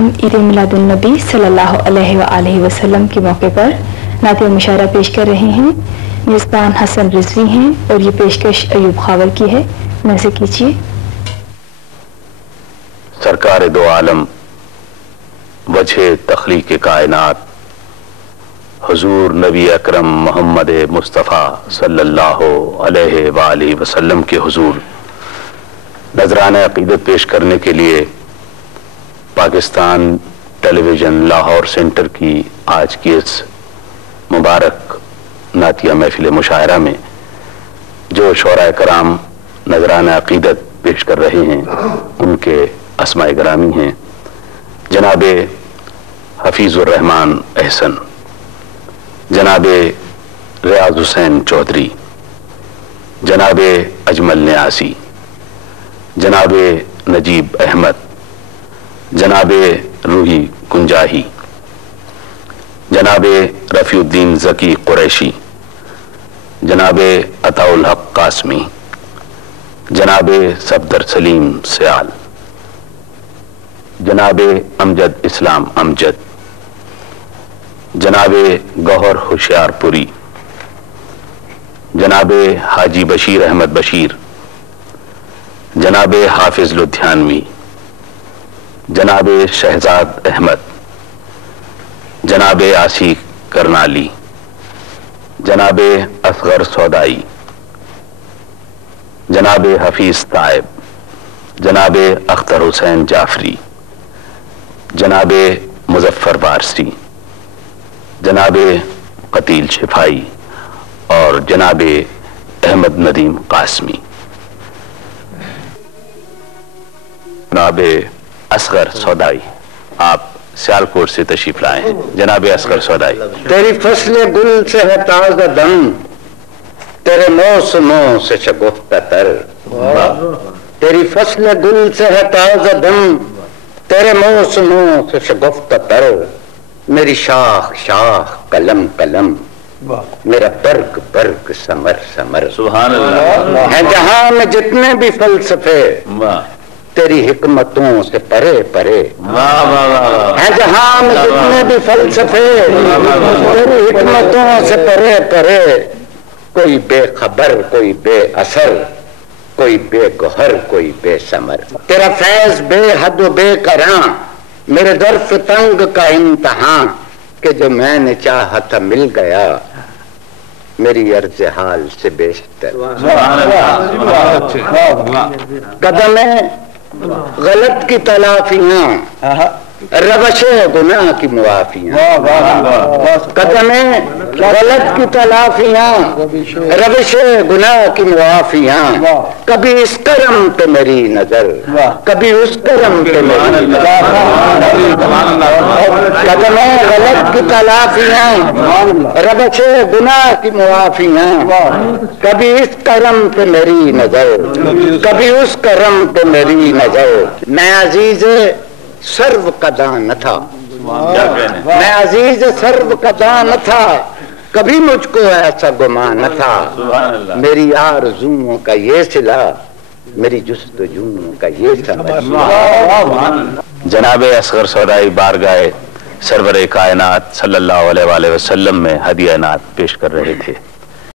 हम ईद मिलादुन्नबी सल्लल्लाहु अलैहि वसल्लम के मौके पर नात मुशायरा पेश कर रहे हैं। मेज़बान हसन रिजवी हैं और ये पेशकश अयूब खावर की है। नज़र कीजिए। सरकार दो आलम वजह तख्लीक कायनात हुजूर नबी अकरम मोहम्मद मुस्तफ़ा सल्लल्लाहु अलैहि वसल्लम के हुजूर नजराना अकीदत पेश करने के लिए पाकिस्तान टेलीविज़न लाहौर सेंटर की आज की इस मुबारक नातिया महफिल मुशायरा में जो शोराए कराम नजराना अकीदत पेश कर रहे हैं उनके अस्माए ग्रामी हैं जनाबे हफीजुर रहमान एहसन, जनाबे रियाज हुसैन चौधरी, जनाबे अजमल न्यासी, जनाबे नजीब अहमद, जनाबे रूही कुंजाही, जनाबे रफ़ीउद्दीन ज़की कुरैशी, जनाबे अताउल हक कासमी, जनाबे सफदर सलीम सयाल, जनाबे अमजद इस्लाम अमजद, जनाबे गौहर होशियारपुरी, जनाबे हाजी बशीर अहमद बशीर, जनाबे हाफिज लुधियानवी, जनाबे शहजाद अहमद, जनाबे आसिक करनाली, जनाबे असगर सौदाई, जनाबे हफीज ताइब, जनाबे अख्तर हुसैन जाफरी, जनाबे मुजफ्फर वारसी, जनाबे कतील शिफाई और जनाबे अहमद नदीम कासमी। जनाबे असगर सौदाई आप सियालकोट से तशरीफ लाए हैं। जनाबे असगर सौदाई। तेरी फसले गुल से है ताज़ा दम, तेरे मौसमों से शगुफ्ता तर। तेरी फसले गुल से है ताज़ा दम, तेरे मौसमों से शगुफ्ता तर। मेरी शाख शाख कलम कलम, मेरा बर्ग बर्ग समर समर। सुभान अल्लाह। है जहां में जितने भी फलसफे तेरी हिकमतों से परे परे। है जहां में जितने भी फलसफे तेरी हिकमतों से परे परे। कोई बेखबर कोई बेअसर, कोई बेगोहर कोई बेसमर। तेरा फैज बेहद बेकरां, मेरे दर्फ तंग का इम्तहान कि जो मैंने चाहा था मिल गया, मेरी अर्ज हाल से बेहतर। कदम गलत की तलाफियां, रवशे गुनाह की मुआफियां। कदम गलत की तलाफियां, रवशे गुनाह की मुआफियां। कभी इस करम पे मेरी नजर, कभी उस करम पे मेरी नजर। कदम गलत की तलाफियां, रवशे गुनाह की मुआफियां। कभी इस करम पे मेरी नजर, कभी उस करम पे मेरी नजर। मैं अजीज सर्व कदा न था, मैं अजीज सर्व कदा न था, कभी मुझको ऐसा गुमान न था। मेरी आरज़ुओं का ये सिला, मेरी जुस्तजूओं का ये समझ। जनाबे असगर सौदाई बारगाह सरवरे कायनात सल्लल्लाहु अलैहि वसल्लम में हदिया नात पेश कर रहे थे।